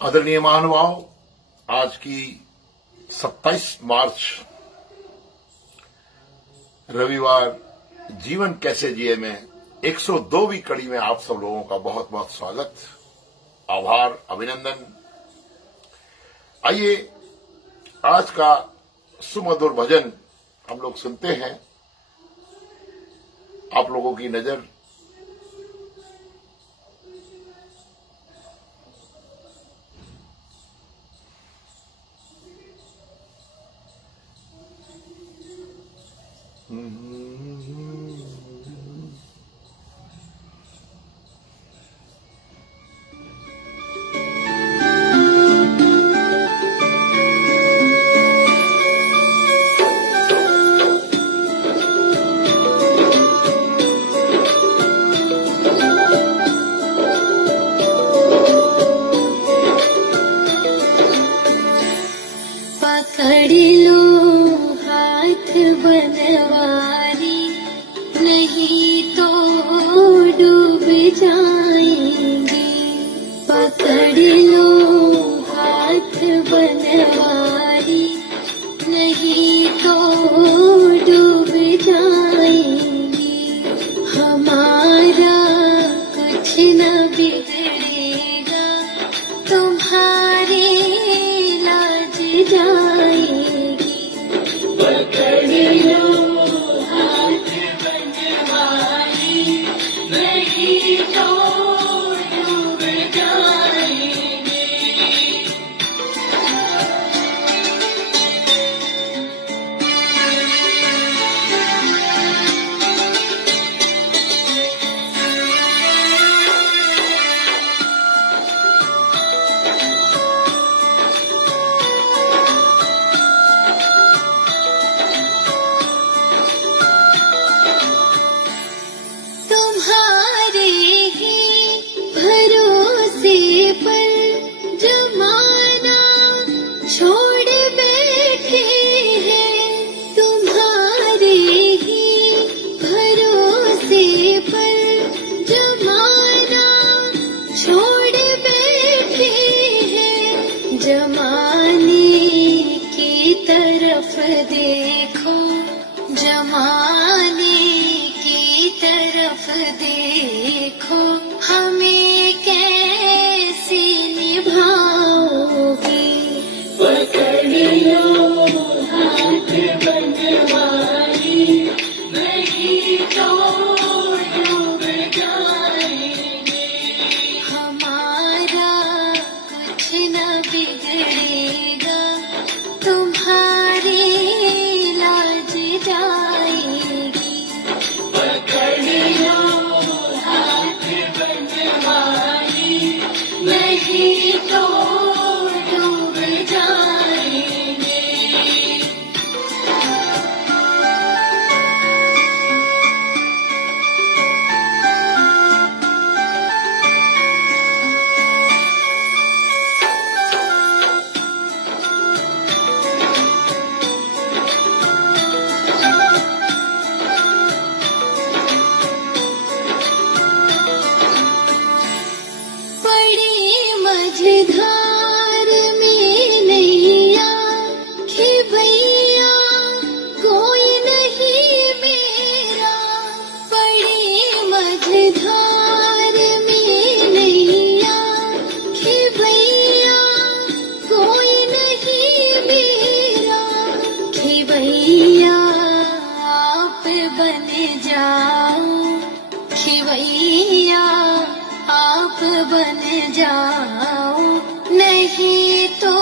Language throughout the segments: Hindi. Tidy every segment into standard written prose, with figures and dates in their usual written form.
आदरणीय महानुभाव, आज की 27 मार्च रविवार जीवन कैसे जिए में 102वीं कड़ी में आप सब लोगों का बहुत बहुत स्वागत, आभार, अभिनंदन। आइए आज का सुमधुर भजन हम लोग सुनते हैं। आप लोगों की नजर पकड़ लो हाथ बनवारी, नहीं तो डूब जाएंगे। पकड़ लो हाथ बनवारी, नहीं तो डूब जाएंगे। हमारा कुछ न बिगड़ेगा, तुम्हारे लाज जाएगी। पकड़ लो हाथ बनवारी, नहीं तो डूब जाएंगे। तुम्हारे ही भरोसे पर जमाना छोड़ बैठे हैं। तुम्हारे ही भरोसे पर जमाना छोड़ बैठे हैं। जमाने की तरफ देखो, जमाने की तरफ देखो, हमें कैसे निभाओगे। पकड़ लो हाथ बनवारी, नहीं तो डूब जाएंगे। हमारा कुछ न बिगड़ेगा, तुम्हारे लाज जाएगी। पकड़ लो हाथ बनवारी, नहीं तो डूब जाएंगे। पड़ी मझधार में नैया, खिवैया कोई नहीं मेरा। पड़ी मझधार में नैया, खिवैया कोई नहीं मेरा। खिवैया आप बन जाओ, खिवैया आप बन जाओ, नहीं तो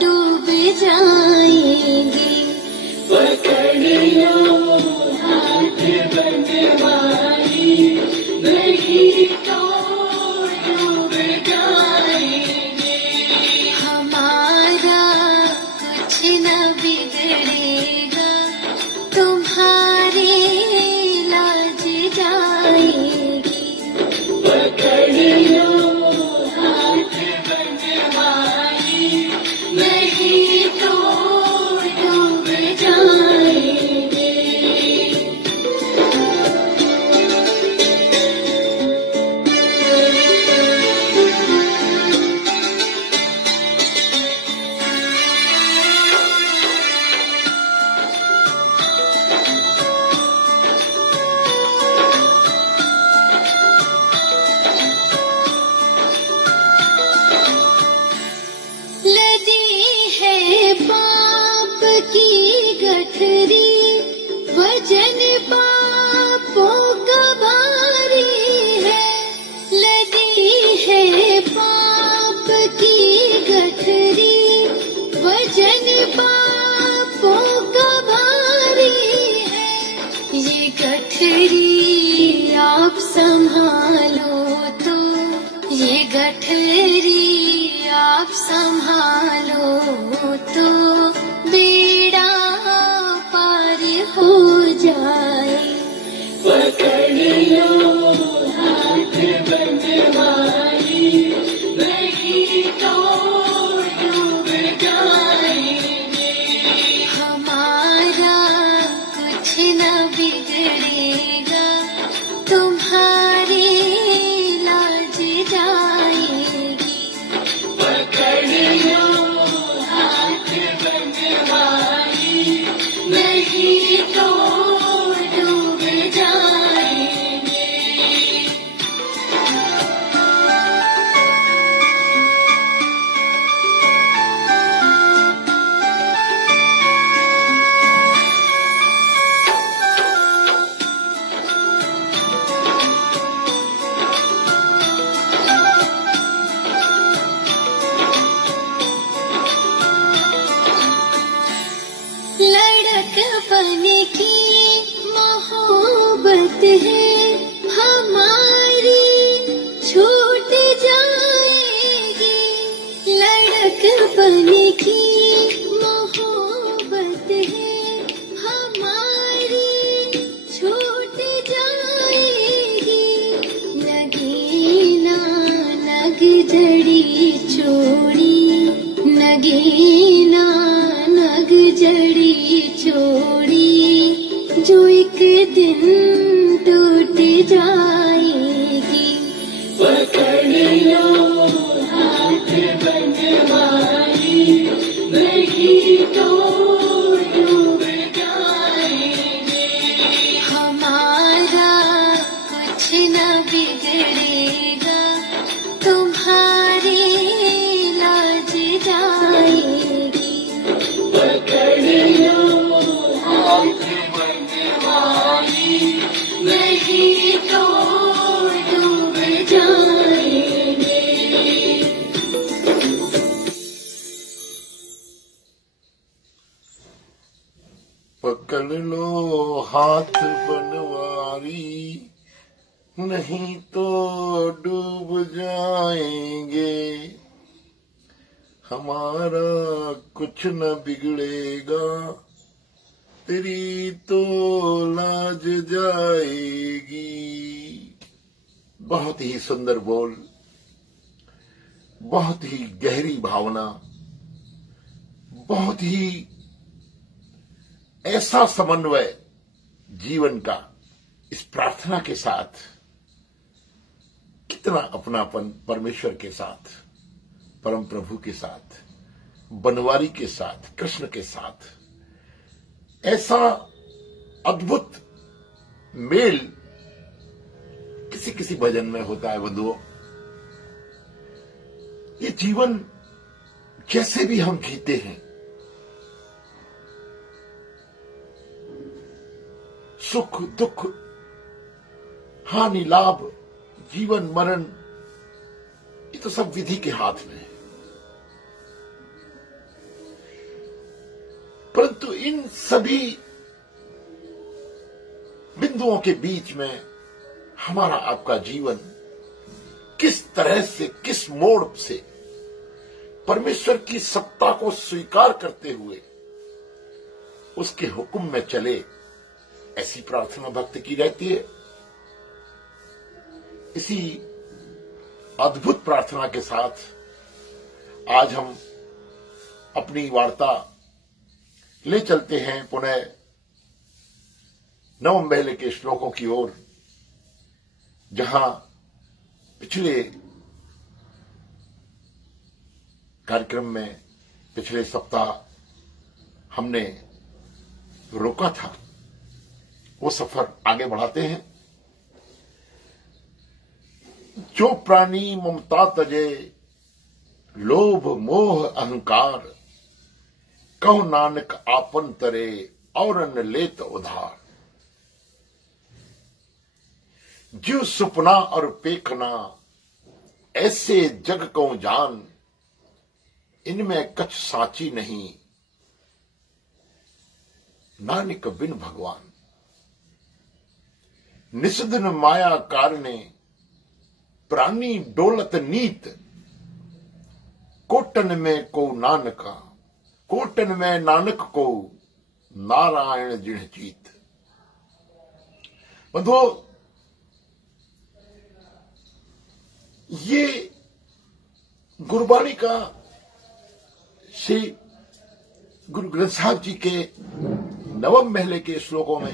डूब जाएंगे। पकड़ लो हाथ बनवारी, नहीं तो डूब जाएंगे। हमारा कुछ न बिगड़ेगा, तुम्हारे लाज जाएगी। पकड़ लो हाथ बनवारी, नहीं तो डूब जाएंगे। वजन पापों का भारी है, लदी है पाप की गठरी, वजन पापों का भारी है, ये गठरी आप संभालो तो, ये गठरी आप संभालो तो बेड़ा पार हो जाए। पकड़ लो हाथ बनवारी, नहीं तो डूब जाएंगे। हमारा कुछ न बिगड़ेगा, तुम्हारी लाज जाएगी। पकड़ लो हाथ बनवारी, नहीं तो डूब जाएंगे। लड़कपन की मोहब्बत है हमारी, छूट जाएगी। लड़कपन की मोहब्बत है हमारी, छूट जाएगी। नगीना नग जड़ी चोड़ी, नगीना नग जड़ी चोड़ी, जो एक दिन टूट जाएगी। पकड़ लो हाथ बनवारी, नहीं तो डूब जाएंगे। हमारा कुछ न बिगड़ेगा, तुम्हारी लाज जाएगी। पकड़ लो हाथ बनवारी, नहीं तो डूब जाएंगे। पकड़ लो हाथ बनवारी, नहीं तो डूब जाएंगे। हमारा कुछ न बिगड़ेगा, तेरी तो लाज जाएगी। बहुत ही सुंदर बोल, बहुत ही गहरी भावना, बहुत ही ऐसा समन्वय जीवन का इस प्रार्थना के साथ। कितना अपनापन परमेश्वर के साथ, परम प्रभु के साथ, बनवारी के साथ, कृष्ण के साथ। ऐसा अद्भुत मेल किसी किसी भजन में होता है बंधुओं। ये जीवन जैसे भी हम जीते हैं, सुख दुख, हानि लाभ, जीवन मरण, ये तो सब विधि के हाथ में है। परंतु इन सभी बिंदुओं के बीच में हमारा आपका जीवन किस तरह से, किस मोड़ से परमेश्वर की सत्ता को स्वीकार करते हुए उसके हुक्म में चले, ऐसी प्रार्थना भक्त की रहती है। इसी अद्भुत प्रार्थना के साथ आज हम अपनी वार्ता ले चलते हैं पुनः नवम पहले के श्लोकों की ओर, जहां पिछले कार्यक्रम में पिछले सप्ताह हमने रोका था। वो सफर आगे बढ़ाते हैं। जो प्राणी ममता तजे, लोभ मोह अहंकार, कहो नानक आपन तरे और न लेत उधार। जो सुपना और पेखना ऐसे जग को जान, इनमें कछ साची नहीं नानक बिन भगवान। निस्दिन माया कारणे प्राणी डोलत नीत, कोटन में को नानका, कोटन में नानक को नारायण जिण जीत। बंधुओं, ये गुरबाणी का श्री गुरु ग्रंथ साहब जी के नवम महले के श्लोकों में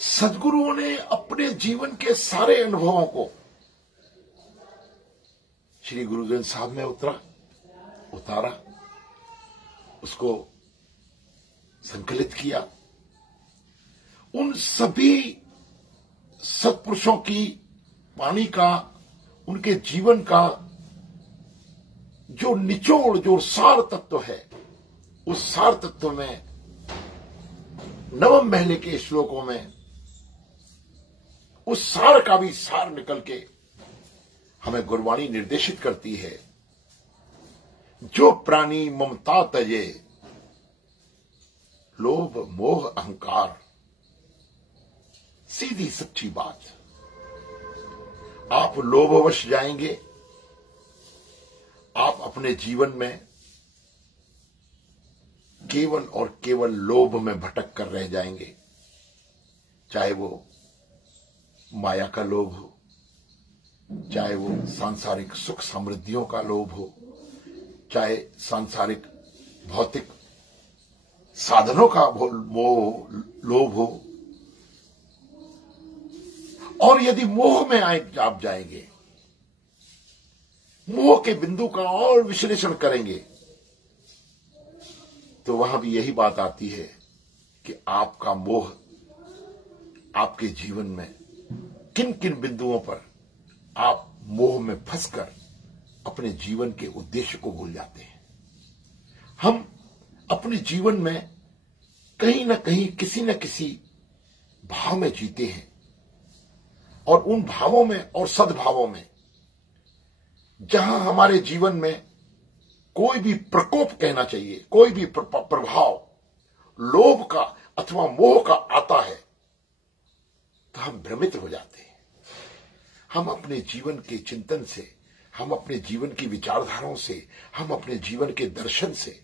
सदगुरुओं ने अपने जीवन के सारे अनुभवों को श्री गुरु ग्रंथ साहब में उतारा, उसको संकलित किया। उन सभी सत्पुरुषों की वाणी का, उनके जीवन का जो निचोड़, जो सार तत्व है, उस सार तत्व में नवम महले के श्लोकों में उस सार का भी सार निकल के हमें गुरबाणी निर्देशित करती है। जो प्राणी ममता तजे, लोभ मोह अहंकार। सीधी सच्ची बात, आप लोभवश जाएंगे, आप अपने जीवन में केवल और केवल लोभ में भटक कर रह जाएंगे। चाहे वो माया का लोभ हो, चाहे वो सांसारिक सुख समृद्धियों का लोभ हो, चाहे सांसारिक भौतिक साधनों का लोभ हो। और यदि मोह में आप जाएंगे, मोह के बिंदु का और विश्लेषण करेंगे, तो वहां भी यही बात आती है कि आपका मोह आपके जीवन में किन किन बिंदुओं पर आप मोह में फंसकर अपने जीवन के उद्देश्य को भूल जाते हैं। हम अपने जीवन में कहीं ना कहीं किसी न किसी भाव में जीते हैं, और उन भावों में और सद्भावों में जहां हमारे जीवन में कोई भी प्रकोप कहना चाहिए, कोई भी प्रभाव लोभ का अथवा मोह का आता है, तो हम भ्रमित हो जाते हैं। हम अपने जीवन के चिंतन से, हम अपने जीवन की विचारधाराओं से, हम अपने जीवन के दर्शन से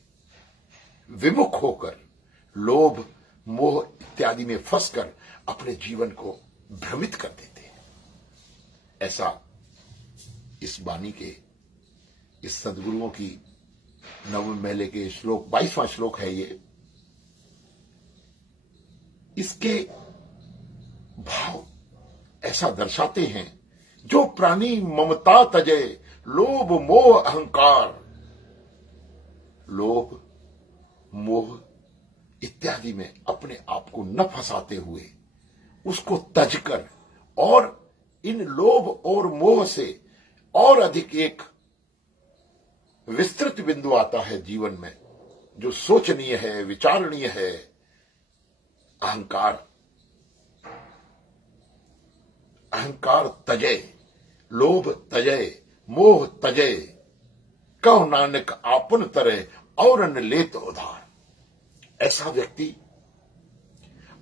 विमुख होकर लोभ मोह इत्यादि में फंसकर अपने जीवन को भ्रमित कर देते हैं। ऐसा इस वाणी के, इस सदगुरुओं की नवम महले के श्लोक 22वां श्लोक है ये। इसके भाव ऐसा दर्शाते हैं, जो प्राणी ममता तजे, लोभ मोह अहंकार। लोभ मोह इत्यादि में अपने आप को न फंसाते हुए उसको तजकर, और इन लोभ और मोह से और अधिक एक विस्तृत बिंदु आता है जीवन में, जो सोचनीय है, विचारणीय है, अहंकार। अहंकार तजय, लोभ तजय, मोह तजय, कहो नानक आपन तरह और न लेत उधार। ऐसा व्यक्ति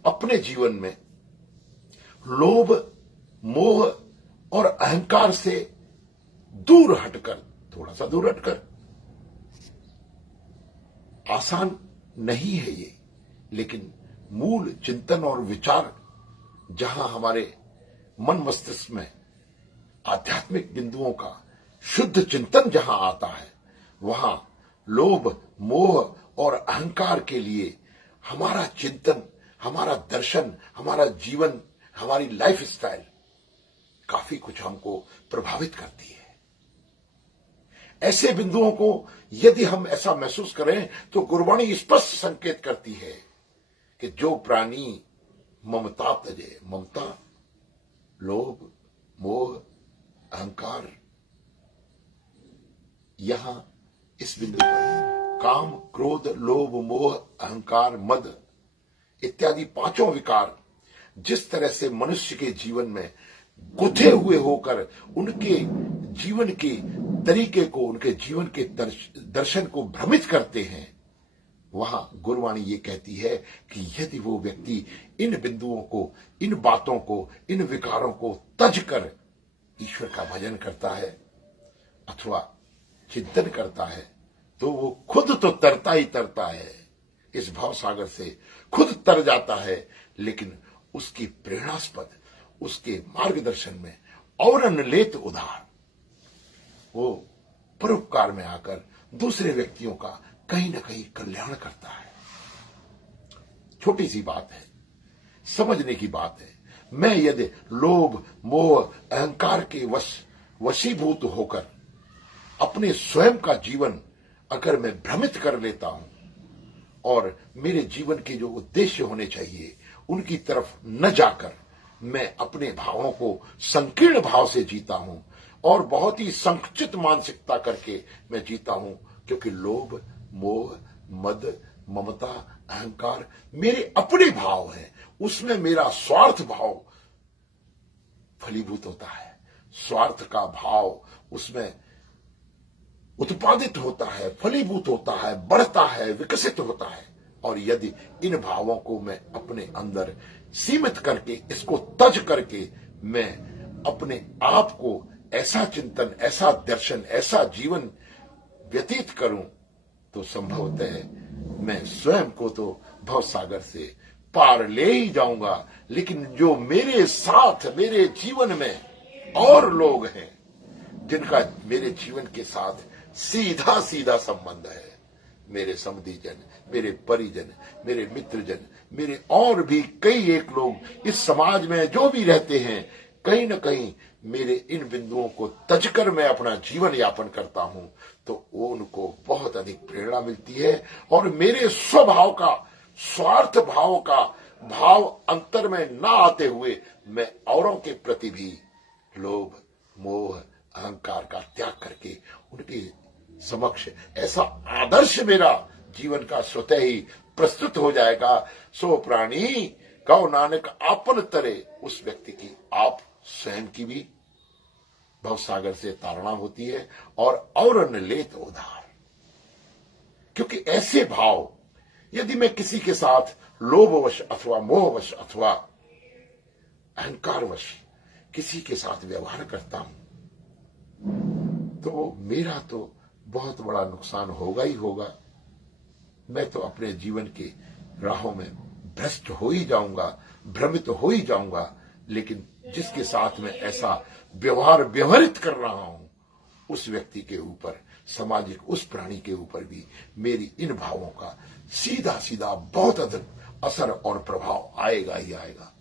अपने जीवन में लोभ मोह और अहंकार से दूर हटकर, थोड़ा सा दूर हटकर, आसान नहीं है ये, लेकिन मूल चिंतन और विचार जहां हमारे मन मस्तिष्क में आध्यात्मिक बिंदुओं का शुद्ध चिंतन जहां आता है, वहां लोभ मोह और अहंकार के लिए हमारा चिंतन, हमारा दर्शन, हमारा जीवन, हमारी लाइफ स्टाइल काफी कुछ हमको प्रभावित करती है। ऐसे बिंदुओं को यदि हम ऐसा महसूस करें तो गुरबाणी स्पष्ट संकेत करती है कि जो प्राणी ममता तजे, ममता लोभ मोह अहंकार, यहां इस बिंदु पर काम क्रोध लोभ मोह अहंकार मद, इत्यादि पांचों विकार जिस तरह से मनुष्य के जीवन में गुथे हुए होकर उनके जीवन के तरीके को, उनके जीवन के दर्शन को भ्रमित करते हैं, वहां गुरुवाणी ये कहती है कि यदि वो व्यक्ति इन बिंदुओं को, इन बातों को, इन विकारों को तज कर ईश्वर का भजन करता है अथवा चिंतन करता है, तो वो खुद तो तरता ही तरता है, इस भाव सागर से खुद तर जाता है, लेकिन उसकी प्रेरणास्पद, उसके मार्गदर्शन में और लेत उधार वो परोपकार में आकर दूसरे व्यक्तियों का कहीं न कहीं कल्याण करता है। छोटी सी बात है, समझने की बात है। मैं यदि लोभ, मोह, अहंकार के वशीभूत होकर अपने स्वयं का जीवन अगर मैं भ्रमित कर लेता हूं और मेरे जीवन के जो उद्देश्य होने चाहिए उनकी तरफ न जाकर मैं अपने भावों को संकीर्ण भाव से जीता हूं और बहुत ही संकुचित मानसिकता करके मैं जीता हूं, क्योंकि लोभ, मोह, मद, ममता, अहंकार मेरे अपने भाव हैं, उसमें मेरा स्वार्थ भाव फलीभूत होता है, स्वार्थ का भाव उसमें उत्पादित होता है, फलीभूत होता है, बढ़ता है, विकसित होता है। और यदि इन भावों को मैं अपने अंदर सीमित करके, इसको तज करके मैं अपने आप को ऐसा चिंतन, ऐसा दर्शन, ऐसा जीवन व्यतीत करूं, तो संभवतः मैं स्वयं को तो भवसागर से पार ले ही जाऊंगा, लेकिन जो मेरे साथ, मेरे जीवन में और लोग हैं जिनका मेरे जीवन के साथ सीधा सीधा संबंध है, मेरे समधिजन, मेरे परिजन, मेरे मित्रजन, मेरे और भी कई एक लोग इस समाज में जो भी रहते हैं, कहीं न कहीं मेरे इन बिंदुओं को तजकर मैं अपना जीवन यापन करता हूं, तो वो उनको बहुत अधिक प्रेरणा मिलती है और मेरे स्वभाव का, स्वार्थ भाव का भाव अंतर में ना आते हुए मैं औरों के प्रति भी लोभ, मोह, अहंकार का त्याग करके उनके समक्ष ऐसा आदर्श मेरा जीवन का स्वतः ही प्रस्तुत हो जाएगा। सो प्राणी कहो नानक आपन तरे, उस व्यक्ति की आप स्वयं की भी भवसागर से तारणा होती है और न लेत उधार। क्योंकि ऐसे भाव यदि मैं किसी के साथ लोभवश अथवा मोहवश अथवा अहंकारवश किसी के साथ व्यवहार करता हूं, तो मेरा तो बहुत बड़ा नुकसान होगा ही होगा। मैं तो अपने जीवन के राहों में भ्रष्ट हो ही जाऊंगा, भ्रमित हो ही जाऊंगा, लेकिन जिसके साथ में ऐसा व्यवहार व्यवहारित कर रहा हूं, उस व्यक्ति के ऊपर, सामाजिक उस प्राणी के ऊपर भी मेरी इन भावों का सीधा सीधा बहुत अधिक असर और प्रभाव आएगा ही आएगा।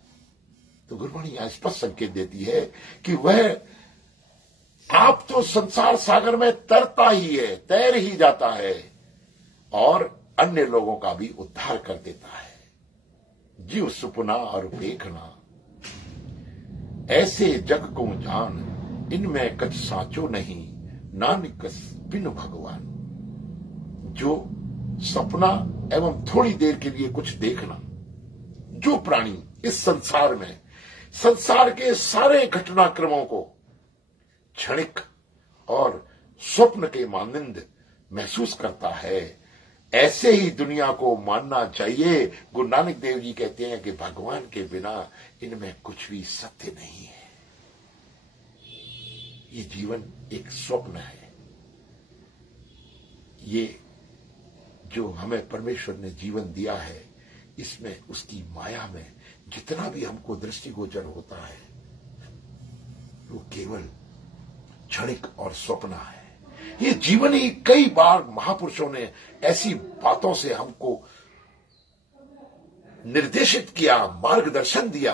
तो गुरुवाणी यहां स्पष्ट संकेत देती है कि वह आप तो संसार सागर में तरता ही है, तैर ही जाता है और अन्य लोगों का भी उद्धार कर देता है। जीव सुपना और देखना ऐसे जग को जान, इनमें कछ साचो नहीं, नानक बिन भगवान। जो सपना एवं थोड़ी देर के लिए कुछ देखना, जो प्राणी इस संसार में संसार के सारे घटनाक्रमों को क्षणिक और स्वप्न के मानंद महसूस करता है, ऐसे ही दुनिया को मानना चाहिए। गुरु नानक देव जी कहते हैं कि भगवान के बिना इनमें कुछ भी सत्य नहीं है। ये जीवन एक स्वप्न है। ये जो हमें परमेश्वर ने जीवन दिया है, इसमें उसकी माया में जितना भी हमको दृष्टिगोचर होता है, वो केवल क्षणिक और स्वप्न है। ये जीवन ही कई बार महापुरुषों ने ऐसी बातों से हमको निर्देशित किया, मार्गदर्शन दिया।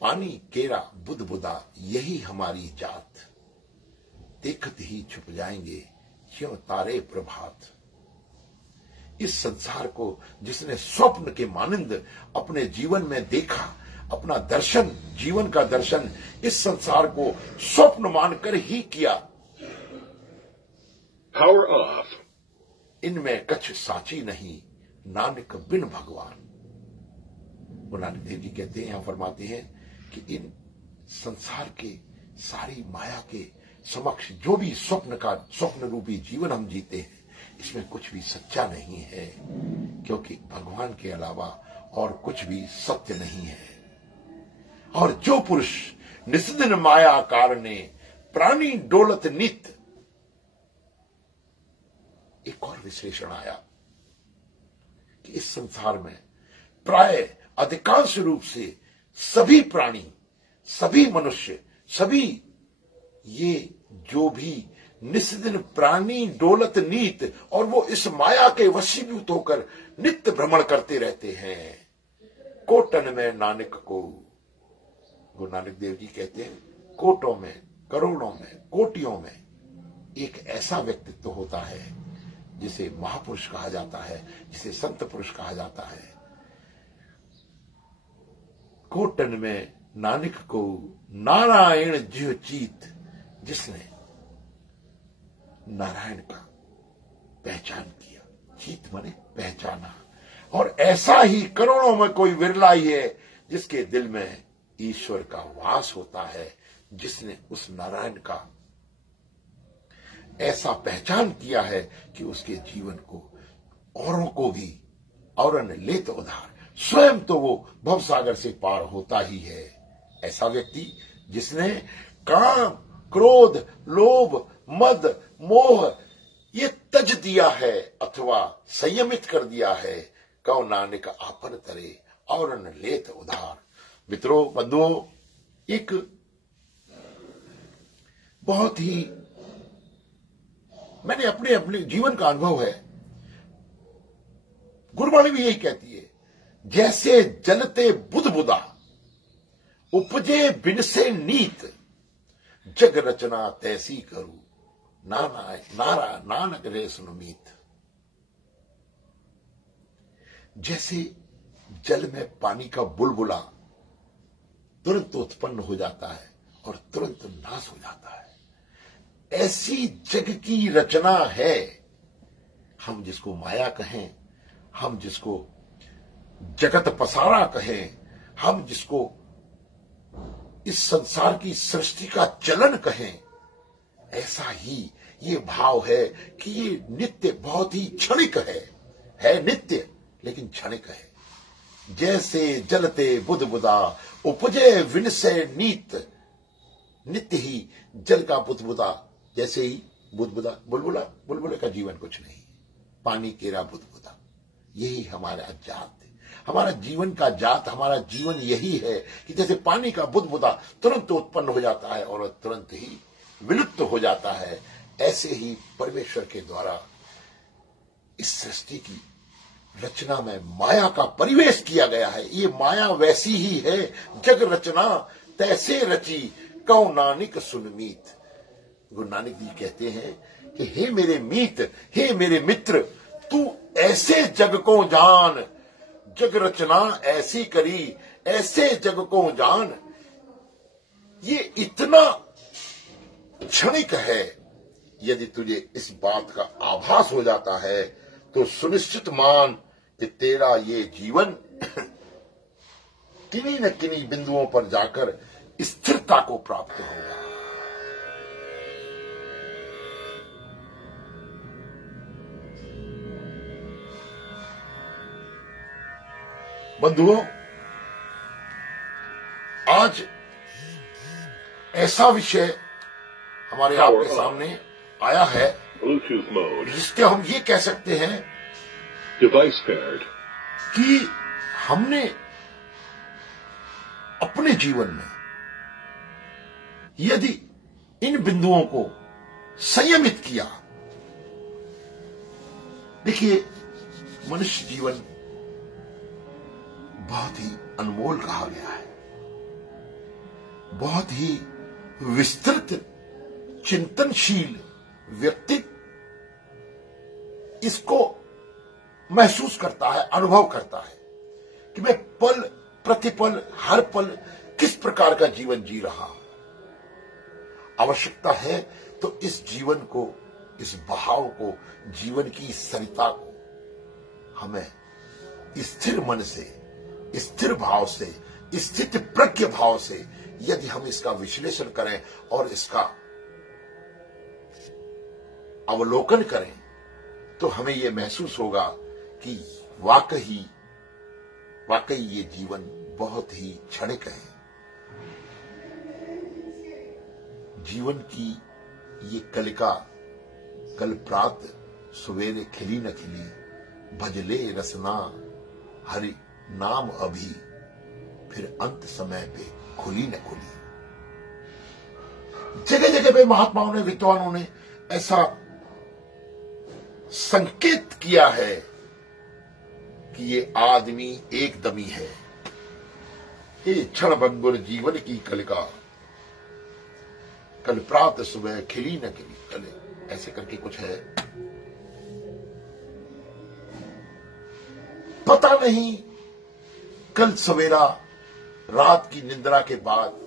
पानी केरा बुदबुदा यही हमारी जात, देखत ही छुप जाएंगे क्यों तारे प्रभात। इस संसार को जिसने स्वप्न के मानंद अपने जीवन में देखा, अपना दर्शन, जीवन का दर्शन इस संसार को स्वप्न मानकर ही किया, Power off. इनमें कछ साची नहीं, नानक बिन भगवान। गुरु नानक देव जी कहते हैं, यहां फरमाते हैं कि इन संसार के सारी माया के समक्ष जो भी स्वप्न रूपी जीवन हम जीते हैं, इसमें कुछ भी सच्चा नहीं है, क्योंकि भगवान के अलावा और कुछ भी सत्य नहीं है। और जो पुरुष निस्दिन माया कारणे प्राणी डोलत नित, एक और विश्लेषण आया कि इस संसार में प्राय अधिकांश रूप से सभी प्राणी, सभी मनुष्य, सभी ये जो भी निस्दिन प्राणी डोलत नीत, और वो इस माया के वशीभूत होकर नित्य भ्रमण करते रहते हैं। कोटन में नानक को, गुरु नानक देव जी कहते हैं, कोटों में, करोड़ों में, कोटियों में एक ऐसा व्यक्तित्व होता है जिसे महापुरुष कहा जाता है, जिसे संत पुरुष कहा जाता है। कोटन में नानक को नारायण जिह चीत, जिसने नारायण का पहचान किया, चीत माने पहचाना। और ऐसा ही करोड़ों में कोई विरला ही है जिसके दिल में ईश्वर का वास होता है, जिसने उस नारायण का ऐसा पहचान किया है कि उसके जीवन को औरों को भी औरन लेत उधार, स्वयं तो वो भवसागर से पार होता ही है। ऐसा व्यक्ति जिसने काम, क्रोध, लोभ, मद, मोह ये तज दिया है अथवा संयमित कर दिया है, कौ नानक आपन तरे औरन लेत उधार। मित्रों, बंधुओं, एक बहुत ही मैंने अपने जीवन का अनुभव है, गुरबाणी भी यही कहती है, जैसे जलते बुदबुदा उपजे बिन से नीत, जग रचना तैसी करूं नानक रे सुनमीत। जैसे जल में पानी का बुलबुला तुरंत उत्पन्न हो जाता है और तुरंत नाश हो जाता है, ऐसी जग की रचना है। हम जिसको माया कहें, हम जिसको जगत पसारा कहें, हम जिसको इस संसार की सृष्टि का चलन कहें, ऐसा ही ये भाव है कि ये नित्य बहुत ही क्षणिक है नित्य लेकिन क्षणिक है। जैसे जलते बुदबुदा उपजे विन से नीत, नित्य ही जल का बुदबुदा, जैसे ही बुलबुले का जीवन कुछ नहीं, पानी केरा बुदबुदा, यही हमारा जात, हमारा जीवन का जात, हमारा जीवन यही है कि जैसे पानी का बुदबुदा तुरंत उत्पन्न हो जाता है और तुरंत ही विलुप्त हो जाता है, ऐसे ही परमेश्वर के द्वारा इस सृष्टि की रचना में माया का परिवेश किया गया है। ये माया वैसी ही है, जग रचना तैसे रची कौ नानक सुनमीत। गुरु नानक जी कहते हैं कि हे मेरे मीत, हे मेरे मित्र, तू ऐसे जग को जान, जग रचना ऐसी करी, ऐसे जग को जान। ये इतना क्षणिक है, यदि तुझे इस बात का आभास हो जाता है तो सुनिश्चित मान कि तेरा ये जीवन किन्हीं न किन्हीं बिंदुओं पर जाकर स्थिरता को प्राप्त होगा। बंधुओं, आज ऐसा विषय हमारे आपके सामने आया है जिसके हम ये कह सकते हैं डिवाइस पेयर्ड कि हमने अपने जीवन में यदि इन बिंदुओं को संयमित किया। देखिए, मनुष्य जीवन बहुत ही अनमोल कहा गया है, बहुत ही विस्तृत चिंतनशील व्यक्ति इसको महसूस करता है, अनुभव करता है कि मैं पल प्रतिपल हर पल किस प्रकार का जीवन जी रहा हूं। आवश्यकता है तो इस जीवन को, इस बहाव को, जीवन की सरिता को हमें स्थिर मन से, स्थिर भाव से, स्थित प्रज्ञ भाव से यदि हम इसका विश्लेषण करें और इसका अवलोकन करें तो हमें यह महसूस होगा कि वाकई ये जीवन बहुत ही क्षणिक है। जीवन की ये कलिका कल प्रात सवेरे खिली न खिली, भजले रसना हरि नाम अभी, फिर अंत समय पे खुली न खुली। जगह जगह पे महात्माओं ने, विद्वानों ने ऐसा संकेत किया है कि ये आदमी एकदमी है। ये क्षण भंगुर जीवन की कलिका कल प्रात सुबह खिली न खिली, कल ऐसे करके कुछ है। पता नहीं कल सवेरा रात की निंद्रा के बाद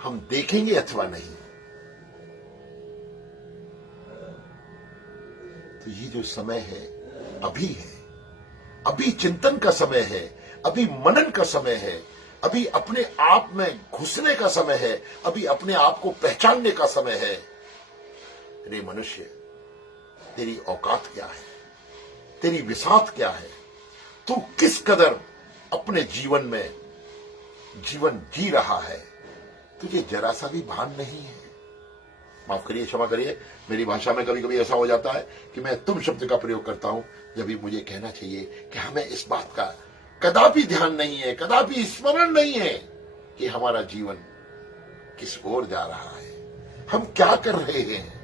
हम देखेंगे अथवा नहीं। तो ये जो समय है अभी है, अभी चिंतन का समय है, अभी मनन का समय है, अभी अपने आप में घुसने का समय है, अभी अपने आप को पहचानने का समय है। रे मनुष्य, तेरी औकात क्या है, तेरी विसात क्या है, तू किस कदर अपने जीवन में जीवन जी रहा है, तुझे जरा सा भी भान नहीं है। माफ करिए, क्षमा करिए, मेरी भाषा में कभी कभी ऐसा हो जाता है कि मैं तुम शब्द का प्रयोग करता हूं, जब भी मुझे कहना चाहिए कि हमें इस बात का कदापि ध्यान नहीं है, कदापि स्मरण नहीं है कि हमारा जीवन किस ओर जा रहा है, हम क्या कर रहे हैं।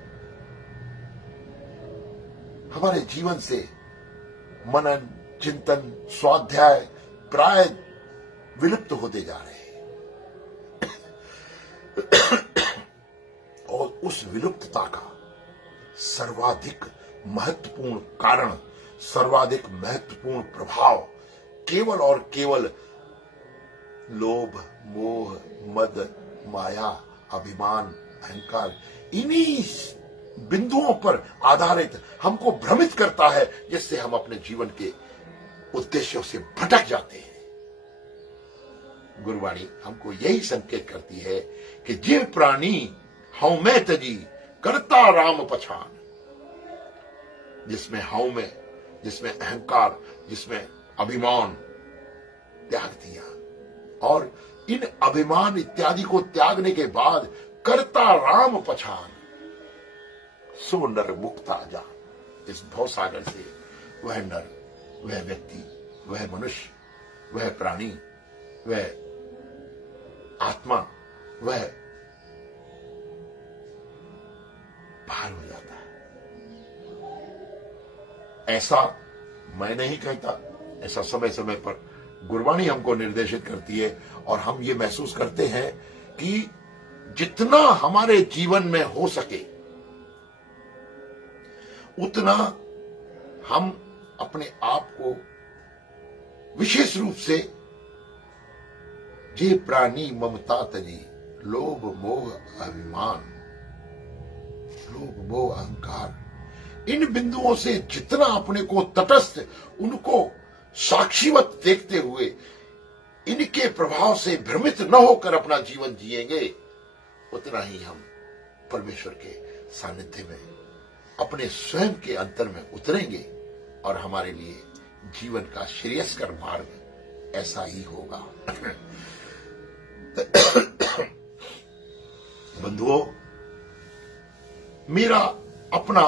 हमारे जीवन से मनन, चिंतन, स्वाध्याय प्राय विलुप्त होते जा रहे हैं। और उस विलुप्तता का सर्वाधिक महत्वपूर्ण कारण, सर्वाधिक महत्वपूर्ण प्रभाव केवल और केवल लोभ, मोह, मद, माया, अभिमान, अहंकार, इन्हीं बिंदुओं पर आधारित हमको भ्रमित करता है, जिससे हम अपने जीवन के उद्देश्यों से भटक जाते हैं। गुरुवाणी हमको यही संकेत करती है कि जीव प्राणी हऊ में तजी करता राम पछान। जिसमें हऊ में, जिसमें अहंकार, जिसमें अभिमान त्याग दिया, और इन अभिमान इत्यादि को त्यागने के बाद करता राम पछान, सो नर मुक्ता जान। इस भवसागर से वह नर, वह व्यक्ति, वह मनुष्य, वह प्राणी, वह आत्मा, वह बाहर हो जाता है। ऐसा मैं नहीं कहता, ऐसा समय समय पर गुरबाणी हमको निर्देशित करती है, और हम ये महसूस करते हैं कि जितना हमारे जीवन में हो सके उतना हम अपने आप को विशेष रूप से जे प्राणी ममता तजी, लोभ मोह अभिमान, लोभ मोह अहंकार, इन बिंदुओं से जितना अपने को तटस्थ, उनको साक्षीवत देखते हुए इनके प्रभाव से भ्रमित न होकर अपना जीवन जिएंगे, उतना ही हम परमेश्वर के सानिध्य में अपने स्वयं के अंतर में उतरेंगे, और हमारे लिए जीवन का श्रेयस्कर मार्ग ऐसा ही होगा। बंधुओं, मेरा अपना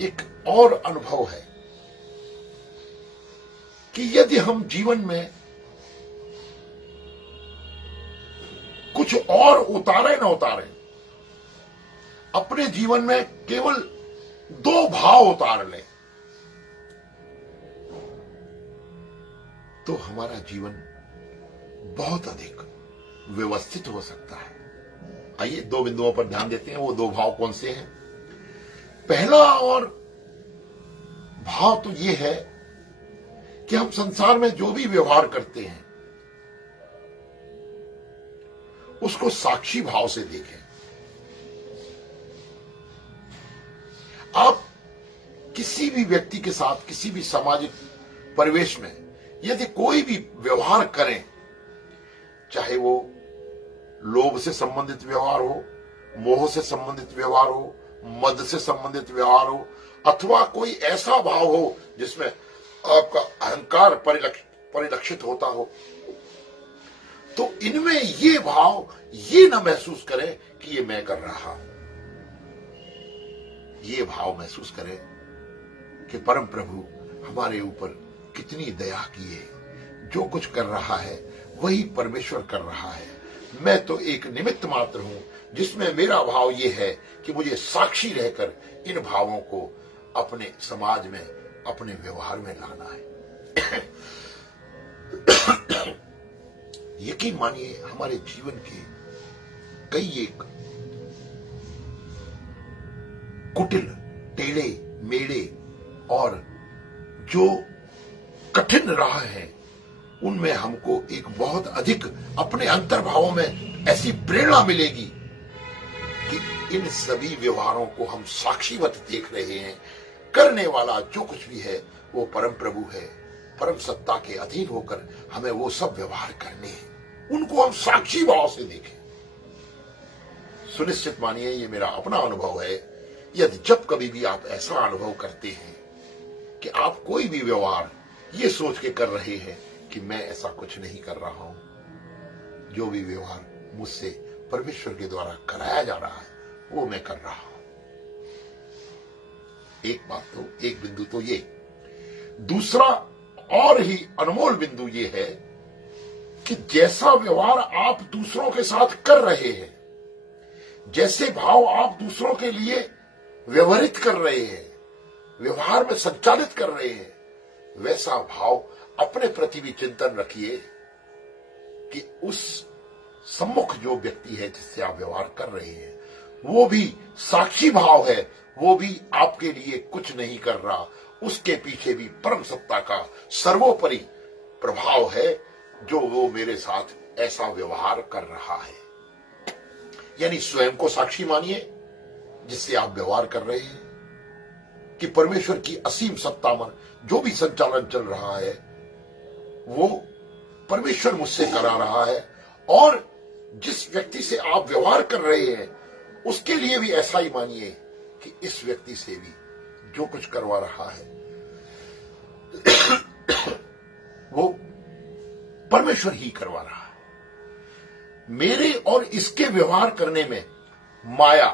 एक और अनुभव है कि यदि हम जीवन में कुछ और उतारे न उतारे, अपने जीवन में केवल दो भाव उतार लें, तो हमारा जीवन बहुत अधिक व्यवस्थित हो सकता है। आइए दो बिंदुओं पर ध्यान देते हैं। वो दो भाव कौन से हैं? पहला और भाव तो ये है कि हम संसार में जो भी व्यवहार करते हैं उसको साक्षी भाव से देखें। आप किसी भी व्यक्ति के साथ, किसी भी सामाजिक परिवेश में यदि कोई भी व्यवहार करें, चाहे वो लोभ से संबंधित व्यवहार हो, मोह से संबंधित व्यवहार हो, मद से संबंधित व्यवहार हो, अथवा कोई ऐसा भाव हो जिसमें आपका अहंकार परिलक्षित होता हो, तो इनमें ये भाव ये न महसूस करें कि ये मैं कर रहा हूं। ये भाव महसूस करें कि परम प्रभु हमारे ऊपर कितनी दया की है। जो कुछ कर रहा है वही परमेश्वर कर रहा है। मैं तो एक निमित्त मात्र हूं जिसमें मेरा भाव ये है कि मुझे साक्षी रहकर इन भावों को अपने समाज में, अपने व्यवहार में लाना है। यकीन मानिए, हमारे जीवन के कई एक कुटिल, टेढ़े मेढ़े और जो कठिन राह है, उनमें हमको एक बहुत अधिक अपने अंतर्भावों में ऐसी प्रेरणा मिलेगी कि इन सभी व्यवहारों को हम साक्षीवत देख रहे हैं। करने वाला जो कुछ भी है वो परम प्रभु है। परम सत्ता के अधीन होकर हमें वो सब व्यवहार करने हैं, उनको हम साक्षी भाव से देखें। सुनिश्चित मानिए, ये मेरा अपना अनुभव है। यदि जब कभी भी आप ऐसा अनुभव करते हैं कि आप कोई भी व्यवहार ये सोच के कर रहे हैं कि मैं ऐसा कुछ नहीं कर रहा हूं, जो भी व्यवहार मुझसे परमेश्वर के द्वारा कराया जा रहा है वो मैं कर रहा हूं। एक बिंदु तो ये। दूसरा और ही अनमोल बिंदु ये है कि जैसा व्यवहार आप दूसरों के साथ कर रहे हैं, जैसे भाव आप दूसरों के लिए व्यवहारित कर रहे हैं, व्यवहार में संचालित कर रहे हैं, वैसा भाव अपने प्रति भी चिंतन रखिए कि उस सम्मुख जो व्यक्ति है जिससे आप व्यवहार कर रहे हैं वो भी साक्षी भाव है, वो भी आपके लिए कुछ नहीं कर रहा। उसके पीछे भी परम सत्ता का सर्वोपरि प्रभाव है जो वो मेरे साथ ऐसा व्यवहार कर रहा है। यानी स्वयं को साक्षी मानिए जिससे आप व्यवहार कर रहे हैं कि परमेश्वर की असीम सत्ता में जो भी संचालन चल रहा है वो परमेश्वर मुझसे करा रहा है, और जिस व्यक्ति से आप व्यवहार कर रहे हैं उसके लिए भी ऐसा ही मानिए कि इस व्यक्ति से भी जो कुछ करवा रहा है वो परमेश्वर ही करवा रहा है। मेरे और इसके व्यवहार करने में माया,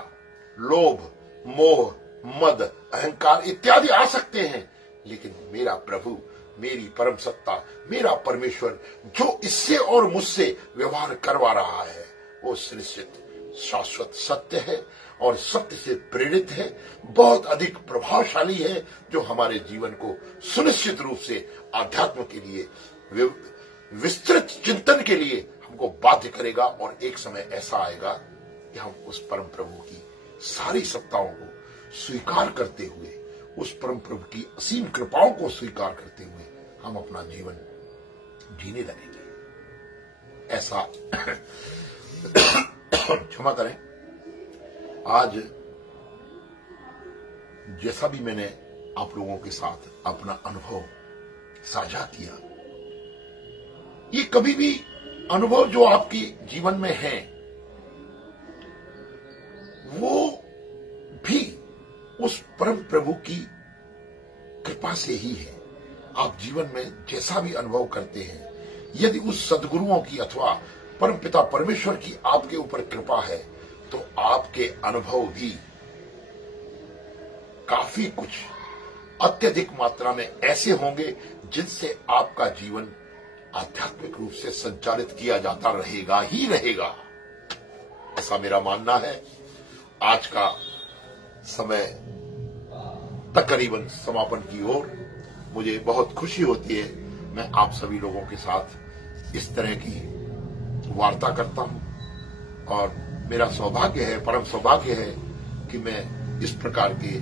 लोभ, मोह, मद, अहंकार इत्यादि आ सकते हैं, लेकिन मेरा प्रभु, मेरी परम सत्ता, मेरा परमेश्वर जो इससे और मुझसे व्यवहार करवा रहा है वो सुनिश्चित शाश्वत सत्य है और सत्य से प्रेरित है, बहुत अधिक प्रभावशाली है, जो हमारे जीवन को सुनिश्चित रूप से आध्यात्म के लिए, विस्तृत चिंतन के लिए हमको बाध्य करेगा। और एक समय ऐसा आएगा कि हम उस परम प्रभु की सारी सत्ताओं को स्वीकार करते हुए, उस परम प्रभु की असीम कृपाओं को स्वीकार करते हुए हम अपना जीवन जीने लगेंगे। ऐसा क्षमा करें, आज जैसा भी मैंने आप लोगों के साथ अपना अनुभव साझा किया, ये कभी भी अनुभव जो आपके जीवन में है वो भी उस परम प्रभु की कृपा से ही है। आप जीवन में जैसा भी अनुभव करते हैं, यदि उस सद्गुरुओं की अथवा परमपिता परमेश्वर की आपके ऊपर कृपा है तो आपके अनुभव भी काफी कुछ अत्यधिक मात्रा में ऐसे होंगे जिनसे आपका जीवन आध्यात्मिक रूप से संचालित किया जाता रहेगा ही रहेगा। ऐसा मेरा मानना है। आज का समय तकरीबन समापन की ओर, मुझे बहुत खुशी होती है मैं आप सभी लोगों के साथ इस तरह की वार्ता करता हूं, और मेरा सौभाग्य है, परम सौभाग्य है कि मैं इस प्रकार के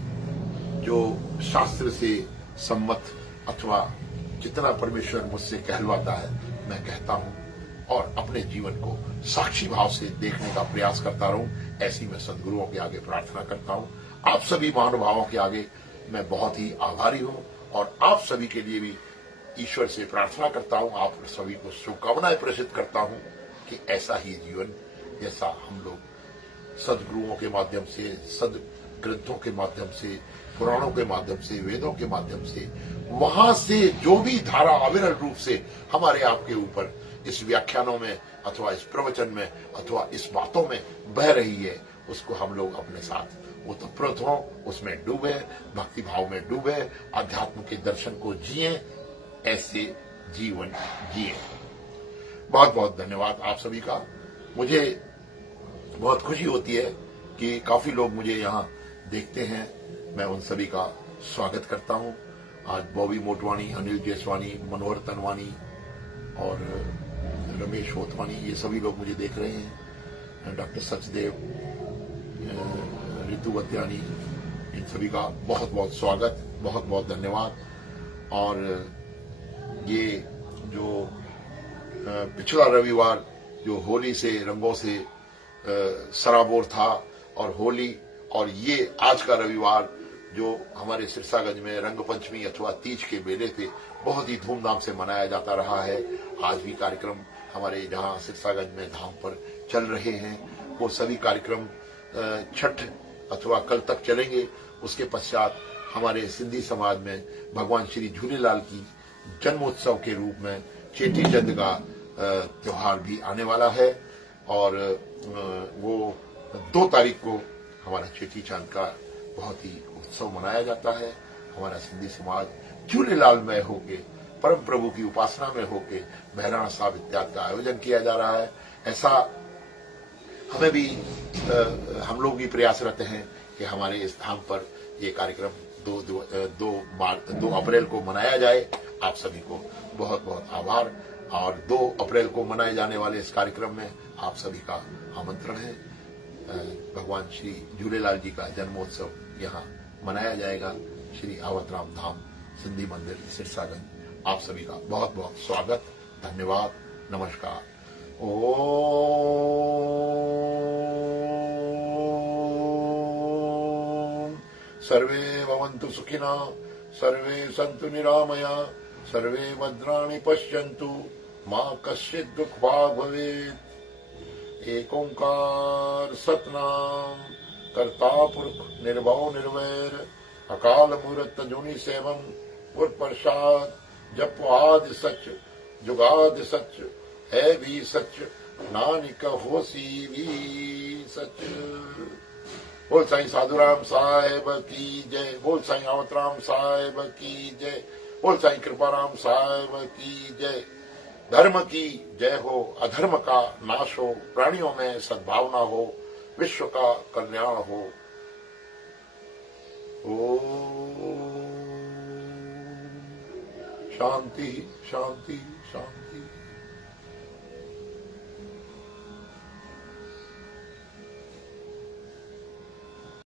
जो शास्त्र से सम्मत अथवा जितना परमेश्वर मुझसे कहलवाता है मैं कहता हूं, और अपने जीवन को साक्षी भाव से देखने का प्रयास करता रहूं। ऐसी मैं सद्गुरुओं के आगे प्रार्थना करता हूं। आप सभी महानुभावों के आगे मैं बहुत ही आभारी हूं, और आप सभी के लिए भी ईश्वर से प्रार्थना करता हूं, आप सभी को शुभकामनाएं प्रेषित करता हूं कि ऐसा ही जीवन जैसा हम लोग सदगुरुओं के माध्यम से, सद ग्रंथों के माध्यम से, पुराणों के माध्यम से, वेदों के माध्यम से, वहां से जो भी धारा अविरल रूप से हमारे आपके ऊपर इस व्याख्यानों में अथवा इस प्रवचन में अथवा इस बातों में बह रही है, उसको हम लोग अपने साथ ओतप्रोत हों, उसमें डूबे, भक्ति भाव में डूबे, अध्यात्म के दर्शन को जिए, ऐसे जीवन जिए। बहुत बहुत धन्यवाद आप सभी का। मुझे बहुत खुशी होती है कि काफी लोग मुझे यहाँ देखते हैं। मैं उन सभी का स्वागत करता हूँ। आज बॉबी मोटवानी, अनिल जेसवानी, मनोहर तनवानी और रमेश होतवानी, ये सभी लोग मुझे देख रहे हैं। डॉक्टर सचदेव, रितु वत्यानी, इन सभी का बहुत बहुत स्वागत, बहुत बहुत धन्यवाद। और ये जो पिछला रविवार जो होली से, रंगों से सराबोर था, और होली और ये आज का रविवार जो हमारे सिरसागंज में रंग पंचमी अथवा तीज के मेले थे, बहुत ही धूमधाम से मनाया जाता रहा है। आज भी कार्यक्रम हमारे जहां सिरसागंज में धाम पर चल रहे हैं, वो सभी कार्यक्रम छठ अथवा कल तक चलेंगे। उसके पश्चात हमारे सिंधी समाज में भगवान श्री झूलेलाल की जन्मोत्सव के रूप में चेटी चंद का त्योहार भी आने वाला है, और वो 2 तारीख को हमारा चेटी चांद का बहुत ही उत्सव मनाया जाता है। हमारा सिंधी समाज झूलेलालमय होके, परम प्रभु की उपासना में होके बहराना साहब इत्यादि का आयोजन किया जा रहा है। ऐसा हमें भी हम लोग भी प्रयासरत हैं कि हमारे इस धाम पर ये कार्यक्रम 2 अप्रैल को मनाया जाए। आप सभी को बहुत बहुत आभार। और 2 अप्रैल को मनाए जाने वाले इस कार्यक्रम में आप सभी का आमंत्रण है। भगवान श्री झूलेलाल जी का जन्मोत्सव यहाँ मनाया जाएगा, श्री आवतराम धाम सिंधी मंदिर सिरसागंज। आप सभी का बहुत बहुत स्वागत, धन्यवाद, नमस्कार। ओम सर्वे भवन्तु सुखिनः, सर्वे सन्तु निरामया, सर्वे भद्राणि पश्यन्तु, मा कश्चित् दुःखभाग् भवेत्। एक ओंकार सतनाम करता पुरख निर्भव निर्वैर, अकाल मूर्त जुनि सेवम गुर प्रसाद, जप आदि सच जुगाद सच, है भी सच नानिक होसी भी सच। बोल साईं साधुराम साहेब की जय, बोल साईं आवतराम साहेब की जय, बोल साईं कृपाराम साहेब की जय। धर्म की जय हो, अधर्म का नाश हो, प्राणियों में सद्भावना हो, विश्व का कल्याण हो। ओम शांति शांति शांति।